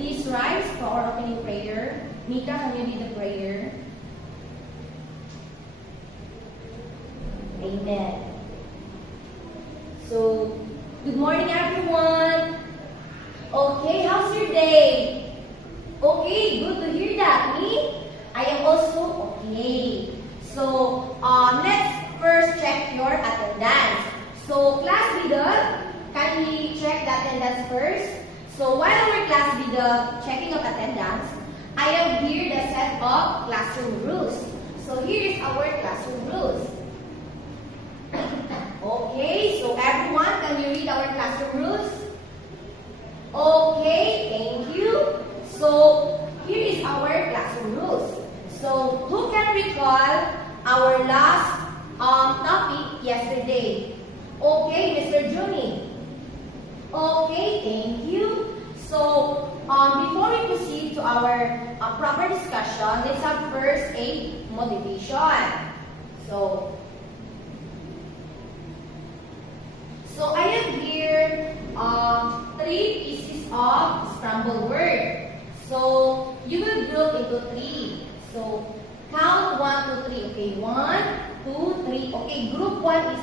please rise for our opening prayer. Mika, can you lead the prayer? Amen. So, good morning everyone. Okay, how's your day? Okay, good to hear that. Me? I am also okay. So, let's first check your attendance. So, class leader, kindly check the attendance first. So, while our class leader checking of attendance, I have here the set of classroom rules. So, here is our classroom rules. Okay, so everyone, can you read our classroom rules? Okay, thank you. So, here is our classroom rules. So, who can recall our last topic yesterday? Okay, Mr. Juni. Okay, thank you. So, before we proceed to our proper discussion, let's have first a motivation. So I have here 3 pieces of scrambled word. So you will group into 3. So count 1, 2, 3. Okay, 1, 2, 3. Okay, group 1 is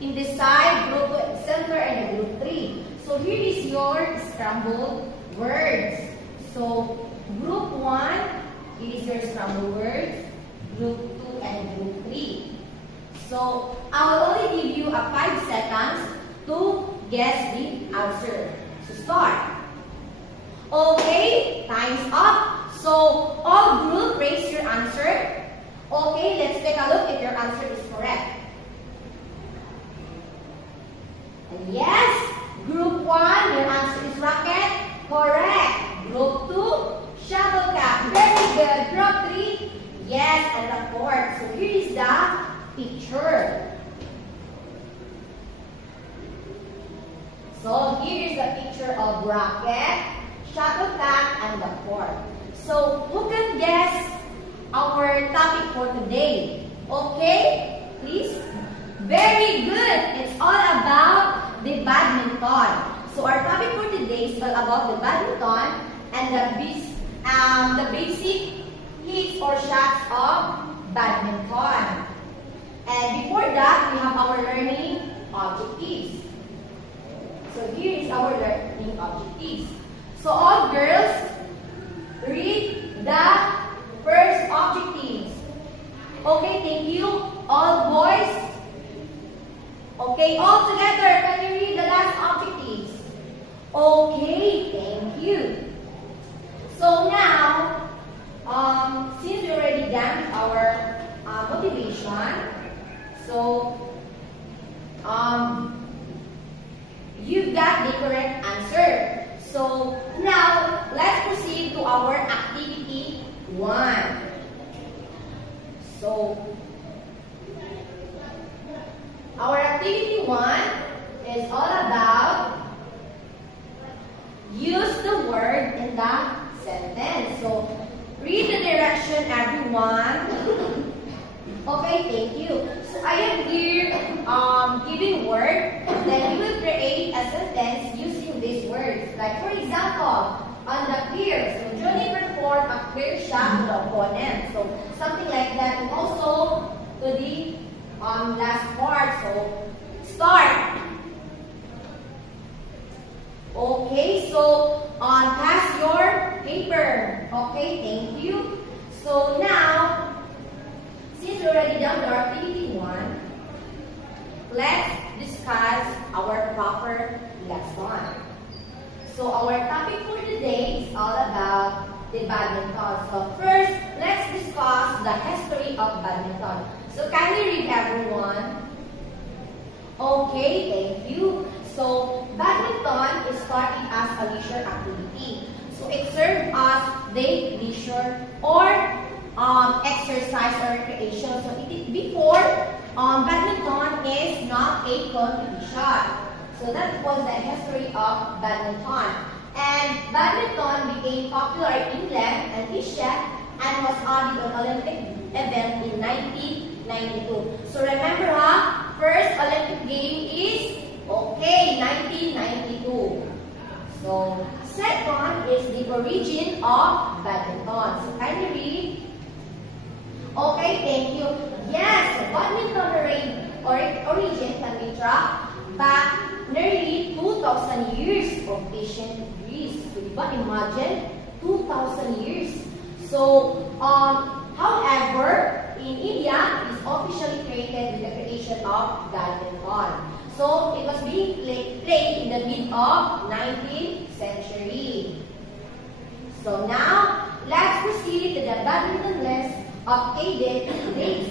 in the side, group center, and group 3. So here is your scrambled words. So group 1 is your scrambled words, group 2 and group 3. So I will only give you 5 seconds to guess the answer. So start. Okay, time's up. So all group raise your answer. Okay, let's take a look if your answer is correct. And yes, group 1, your answer is rocket. Correct. Group 2, shuttlecock. Very good. Group 3, yes, and the 4th. So here is the picture. So here is the picture of rocket, shuttlecock, and the fort. So who can guess our topic for today? Okay, please. Very good. It's all about the badminton. So our topic for today is all about the badminton and the basic hits or shots of badminton. And before that, we have our learning objectives. So here is our learning objectives. So all girls, read the first objectives. Okay, thank you. All boys. Okay, all together, can you read the last objectives? Okay, thank you. So now, since we already done our motivation, so you've got the correct answer. So now, let's proceed to our activity 1. So, our activity 1 is all about use the word in the sentence. So, read the direction, everyone. Okay, thank you. So I am here giving word, then you will create a sentence using these words. Like for example, on the clear, so Johnny performed a clear shot to the opponent. So something like that. And also to the last part. So start. Okay, so pass your paper. Okay, thank you. So now, since we already done our activity 1, let's discuss our proper lesson. So our topic for today is all about the badminton. So first, let's discuss the history of badminton. So kindly read everyone. Okay, thank you. So badminton is started as a leisure activity. So it served as the leisure or exercise or recreation. So before, badminton is not a competition. So that was the history of badminton. And badminton became popular in England and Asia and was added on Olympic event in 1992. So remember first Olympic game is, okay, 1992. So, second is the origin of badminton. So, can you read? Okay, thank you. Yes, so badminton origin can be tracked back nearly 2,000 years of ancient Greece. So, diba, imagine 2,000 years. So, however, in India, it is officially created with the creation of badminton. So, it was being played in the mid of 19th century. So, now, let's proceed to the badminton list of dates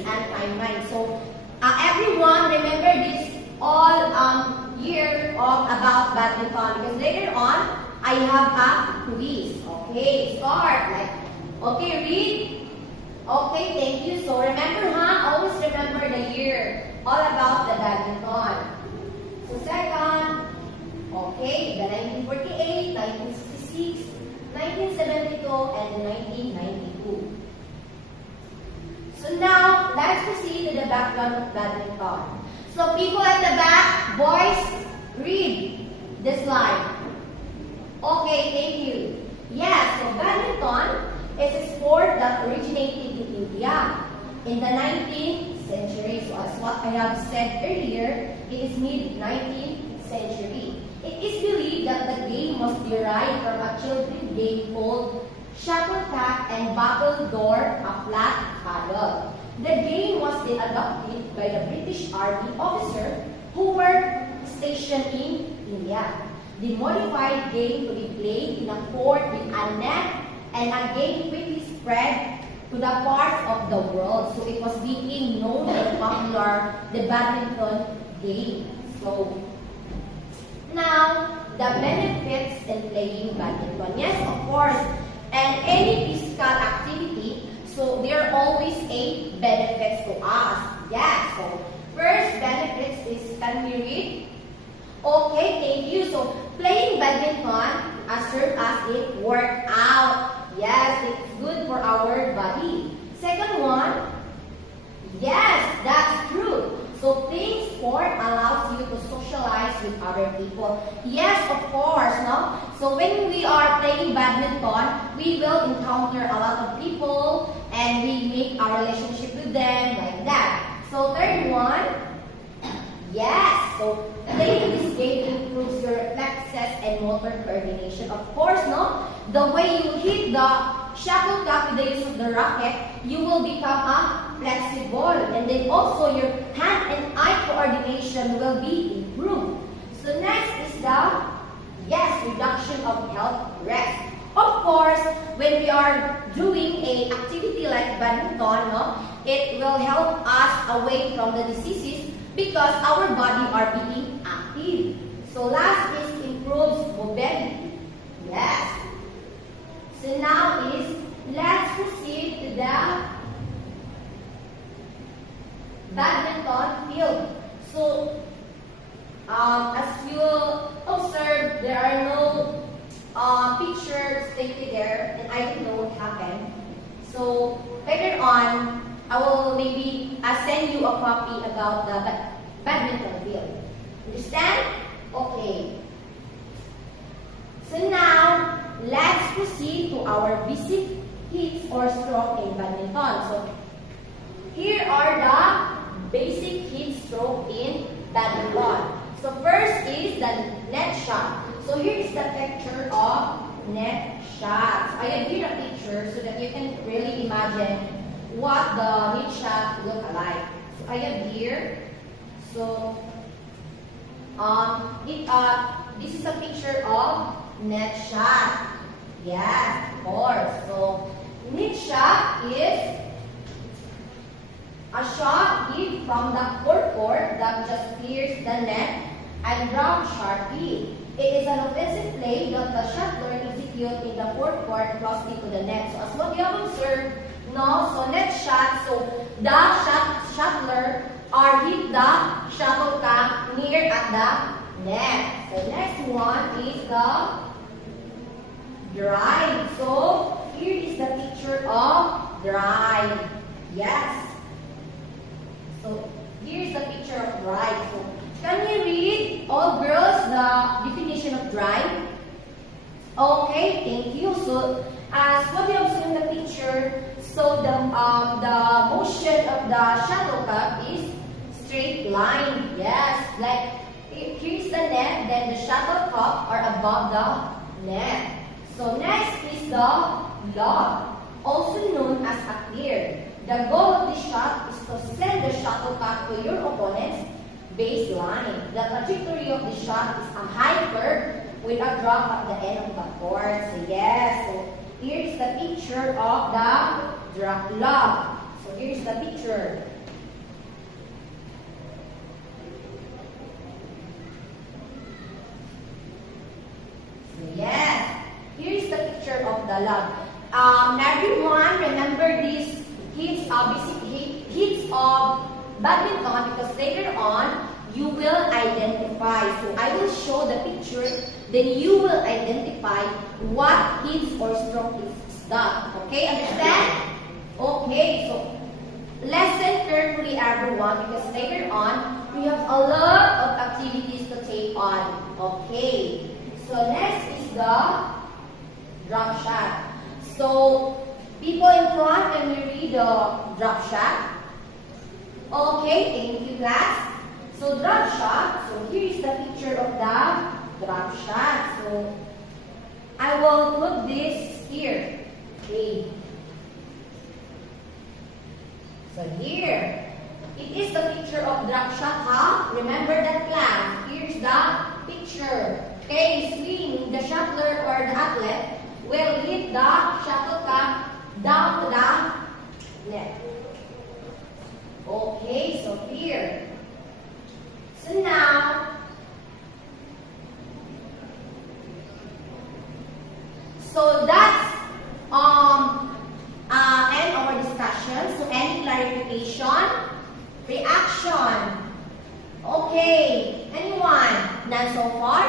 and timeline. So, everyone remember this all year of about badminton because later on, I have a quiz. Okay, start. Okay, read. Okay, thank you. So, remember, always remember the year all about the badminton. So, second, okay, the 1948, 1966, 1972, and 1992. So, now, let's proceed to the background of badminton. So, people at the back, boys, read the slide. Okay, thank you. Yes, so badminton is a sport that originated in India in the 19th century. So as what I have said earlier, it is mid-19th century. It is believed that the game was derived from a children's game called shuttlecock and battledore, a flat paddle. The game was then adopted by the British Army officers who were stationed in India. The modified game to be played in a court with a net and a game quickly spread to the parts of the world. So it was being known and popular, the badminton game. So now, the benefits in playing badminton. Yes, of course, and any physical activity, so there are always a benefits to us. Yes, so first benefits is, can we read? Okay, thank you. So playing badminton serves as a workout. Yes, it's good for our body. Second one, yes, that's true. So playing sport allows you to socialize with other people. Yes, of course, no? So when we are playing badminton, we will encounter a lot of people and we make our relationship with them like that. So third one, yes, so playing this game improves your reflexes and motor coordination. Of course, no? The way you hit the shuttlecock with the use of the racket, you will become a flexible. And then also your hand and eye coordination will be improved. So next is the, yes, reduction of health risk. Of course, when we are doing a activity like badminton, no, it will help us away from the diseases because our body are being active. So last is improves mobility. Yes. So now is, let's proceed to the badminton field. So as you observe, there are no pictures stated there, and I don't know what happened. So later on, I will maybe send you a copy about the badminton field. Understand? Okay. So now, let's proceed to our basic hits or stroke in badminton. So here are the basic hit stroke in badminton. So first is the net shot. So here is the picture of net shot. So I have here a picture so that you can really imagine what the net shot look like. So I have here. So this is a picture of net shot. Yes, of course. So net shot is a shot hit from the forecourt that just clears the net and ground sharply. It is an offensive play that the shuttler executes in the forecourt closely to the net. So as what you have observed, no, so net shot, so the shuttler or hit the shuttlecock near at the net. So next one is the drive. So here is the picture of drive. Yes. So here is the picture of drive. So can you read, all girls, the definition of drive? Okay, thank you. So, as what you have seen in the picture, so the motion of the shuttlecock is straight line. Yes, like here's the net, then the shuttlecock are above the net. So next is the lob, also known as a clear. The goal of the shot is to send the shuttlecock to your opponent's baseline. The trajectory of the shot is a high curve with a drop at the end of the court. So yes, so here is the picture of the drop lob. So here is the picture. So yes, here is the picture of the lob. Everyone remember these hits of badminton, because later on you will identify. So I will show the picture, then you will identify what hits or stroke is that. Okay, understand? Okay, so listen carefully everyone, because later on we have a lot of activities to take on. Okay, so next is the drop shot. So people in front, can we read the drop shot? Okay, thank you class. So drop shot, so here is the picture of the drop shot. So I will put this here. Okay. So here, it is the picture of drop shot, huh? Remember that class. Here's the picture. Okay, swing, the shuttler or the athlete will hit the shuttlecock down to the net. Okay, so here. So now, so that's end of our discussion. So any clarification, reaction? Okay, anyone? None so far?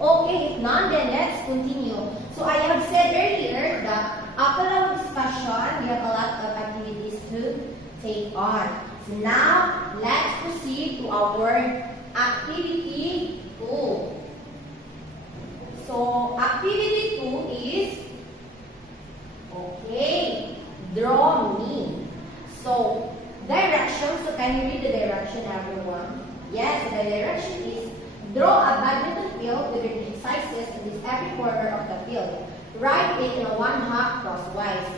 Okay, if none, then let's continue. So I have said earlier that after our discussion, we have a lot of activities to take on. So now, let's proceed to our activity 2. So, activity 2 is, okay, draw me. So, direction. So, can you read the direction, everyone? Yes, the direction is, draw a badminton field with the sizes in this every corner of the field. Write it in a 1/2 crosswise.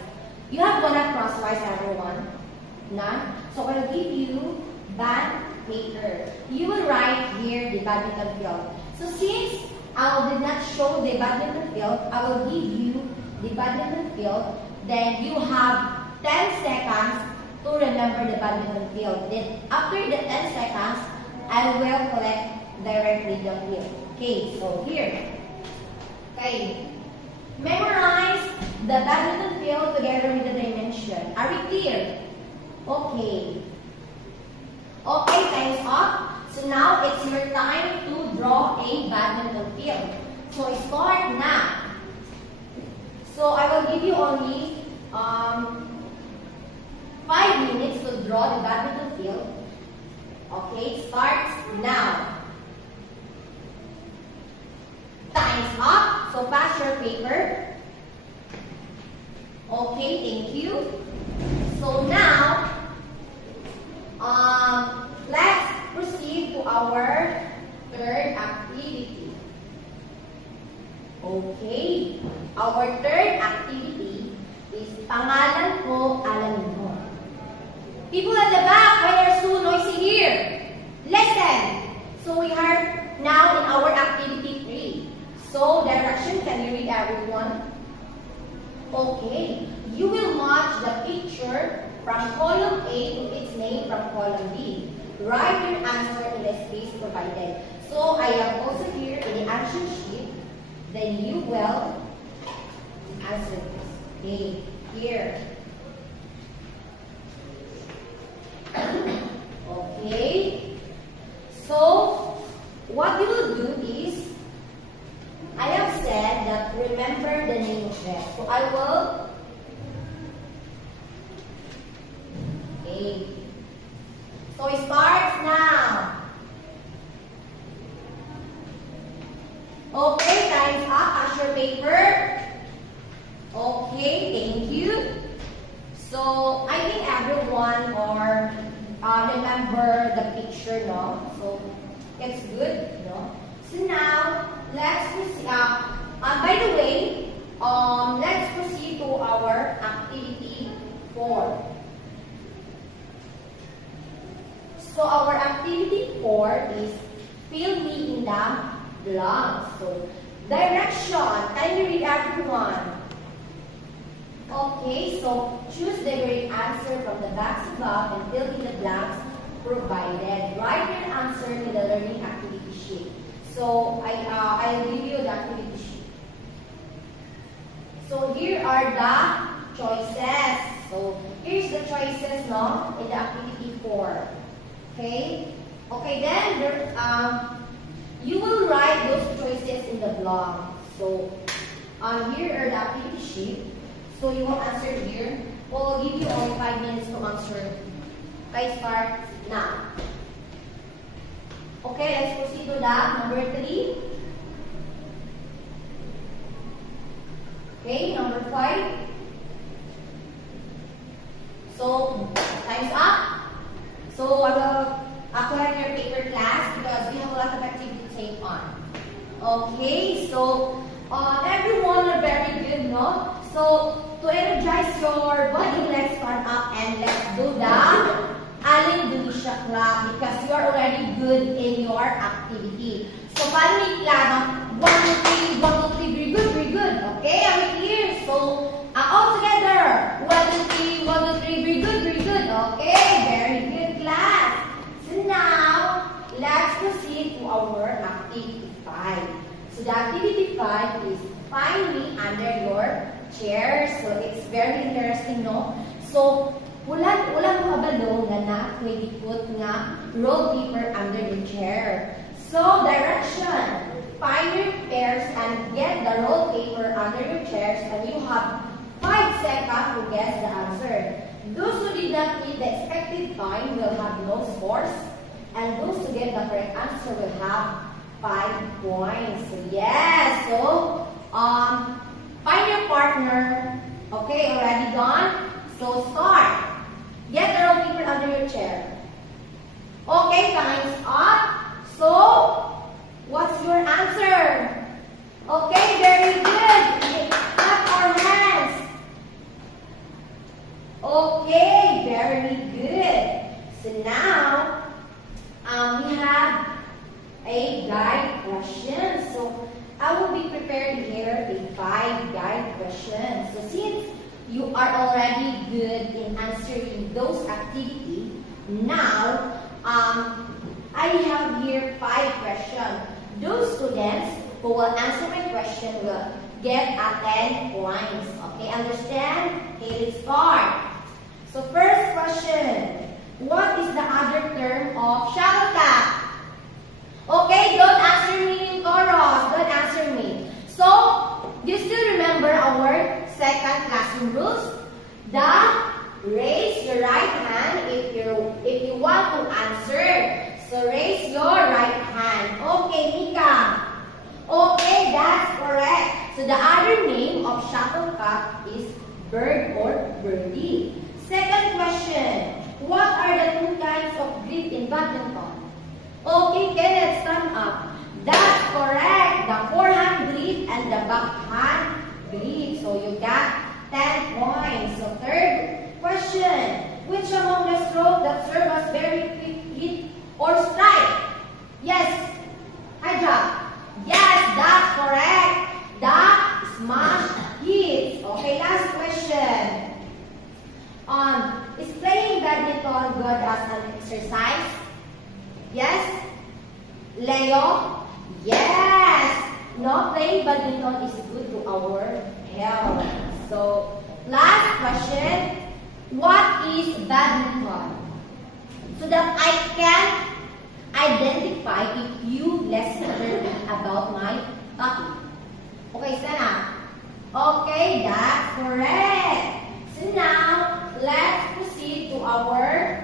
You have 1/2 crosswise, everyone? None? So I'll give you band paper. You will write here the badminton field. So since I did not show the badminton field, I will give you the badminton field. Then you have 10 seconds to remember the badminton field. Then after the 10 seconds, I will collect directly the field. Okay, so here. Okay. Memorize the badminton field together with the dimension. Are we clear? Okay. Okay, time's up. So now it's your time to draw a badminton field. So start now. So I will give you only 5 minutes to draw the badminton field. Okay, it starts now. Time's up. So pass your paper. Okay, thank you. So now, let's proceed to our third activity. Okay, our third activity is pangalan ko, alamin mo. People at the back, why are so noisy here? Listen. So we are now in our activity 3. So direction, can you read everyone? Okay. You will match the picture from column A to its name from column B. Write your answer in the space provided. So I am also here in the answer sheet. Then you will answer this. Okay, here. Okay. So what you will do is, I have said that remember the name of them. So I will. Okay. So it starts now. Okay, time's up. As answer paper? Okay, thank you. So, I think everyone remember the picture, no? So, it's good, no? So now, let's proceed. By the way, let's proceed to our activity 4. So, our activity 4 is fill me in the blanks. So, direction. Can you read everyone? Okay, so choose the correct answer from the box above and fill in the blanks provided. Write your answer in the learning activity sheet. So I'll give you the activity sheet. So here are the choices. So here's the choices, no, in the activity 4. Okay. Okay, then there, you will write those choices in the block. So here are the activity sheet. So you will answer here. We'll give you only 5 minutes to answer. Okay, start now. Okay, let's proceed to the number 3. Okay, number 5. So, time's up. So, I will collect your paper class because we have a lot of activity to take on. Okay, so everyone are very good, no? So, to energize your body, let's stand up and let's do the Alin Dulisha clap because you are already good in your activity. So, follow me, clap. 1, 2, 3, 1, 2, 3, very good, very good. Okay, are we clear? So, all together. 1, 2, 3, 1, 2, 3, very good, very good. Okay, very good, class. So, now, let's proceed to our activity 5. So, the activity 5 is find me under your chair. So, it's very interesting, no? So, ulang mo kabalo nga na pwede put nga roll paper under the chair. So, direction. Find your pairs and get the roll paper under your chairs and you have 5 seconds to guess the answer. Those who did not meet the expected time will have no scores and those who get the correct answer will have 5 points. So, yes. So, find your partner. Okay, already gone? So, start. Get the roll paper under your chair. Okay, time's up. So, what's your answer? Okay, very good. Clap our hands. Okay, very good. So now, we have a guide question. So, I will be prepared here a 5 guide questions. So, since you are already good in answering those activities, now, I have here 5 questions. Those students who will answer my question will get a 10 points. Okay, understand? Okay, let's start. So, first question. What is the other term of shuttlecock? Okay, don't answer me in chorus. Don't answer me. So, do you still remember our second classroom rules? Raise your right hand if you want to answer. So, raise your right hand. Okay, Mika. Okay, that's correct. So, the other name of shuttlecock is bird or birdie. Second question. What are the 2 kinds of grip in badminton? Okay, Kenneth, stand up. That's correct. The forehand grip and the backhand grip. So, you got 10 points. So, third question. Which among the strokes that serve as very quick hit or strike? Yes. Hydra. Yes, that's correct. The smash hits. Okay, last question. Is playing badminton good as an exercise? Yes. Leo? Yes. No, playing badminton is good to our health. So, last question. What is badminton? So that I can identify if you listen about my topic. Okay, stand up. Okay, that's correct. So now, let's proceed to our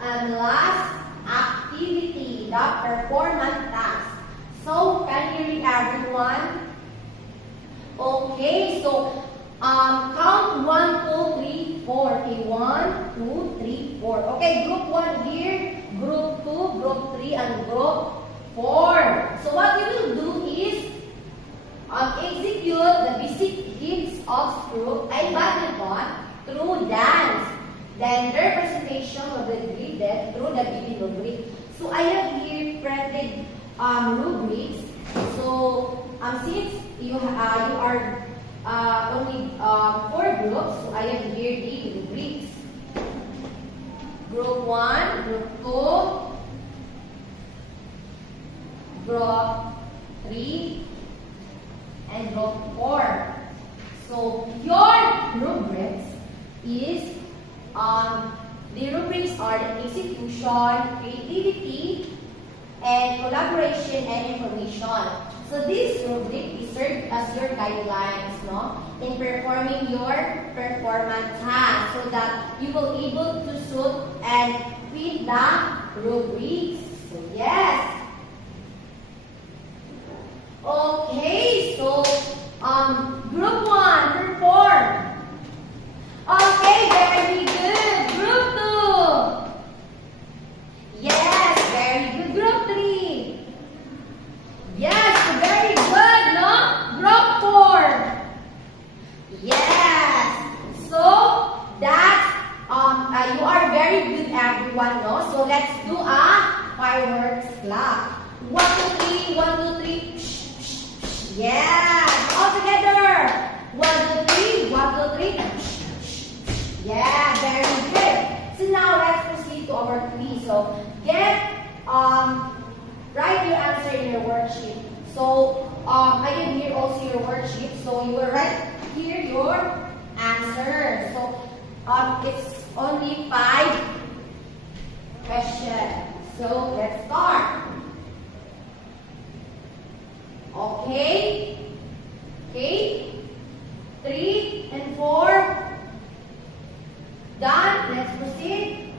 last activity, the performance task. So, can you read everyone? Okay, so count 1, 2, 3, 4. Okay, 1, 2, 3, 4. Okay, group 1 here, group 2, group 3, and group 4. So what we will do is execute the basic hits of screw and badminton through dance. Then their presentation will be graded through the BB rubric. So I have here printed rubrics. So since you are only 4 groups, so I have here the rubrics. Group 1, Group 2, Group 3, and Group 4. So your rubrics is the rubrics are the execution, creativity, and collaboration and information. So this rubric is served as your guidelines, no, in performing your performance task, so that you will able to suit and fit the rubrics. So yes. Okay, so group 1 perform. Okay, very good. Group 2. Yes, very good. Group 3. Yes, very good, no? Group 4. Yes. So that's you are very good, everyone, no? So let's do a fireworks clap. 1, 2, 3. 1, 2, 3. Yeah. All together. 1, 2, 3. 1, 2, 3. Yeah, very good. So now let's proceed to our quiz. So write your answer in your worksheet. So I can hear also your worksheet. So you will write here your answer. So it's only 5 questions. So let's start. Okay. Okay. 3 and 4. Done. Let's proceed.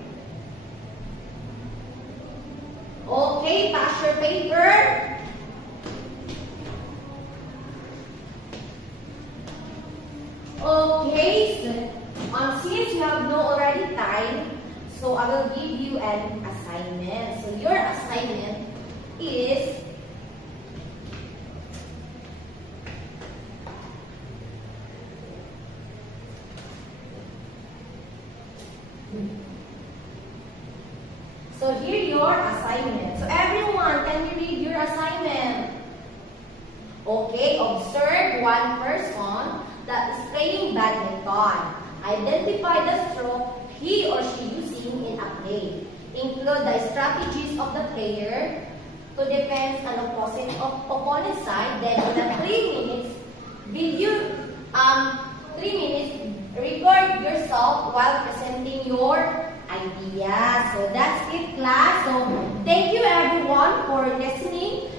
Okay, pass your paper. Okay, so since you have no already time, so I will give you an assignment. So your assignment is here your assignment. So everyone, can you read your assignment? Okay, observe one person that is playing badminton. Identify the stroke he or she using in a play. Include the strategies of the player to defend an opponent's side. Then in a 3 minutes video, 3 minutes, record yourself while presenting your idea. So that's it, class. So thank you everyone for listening.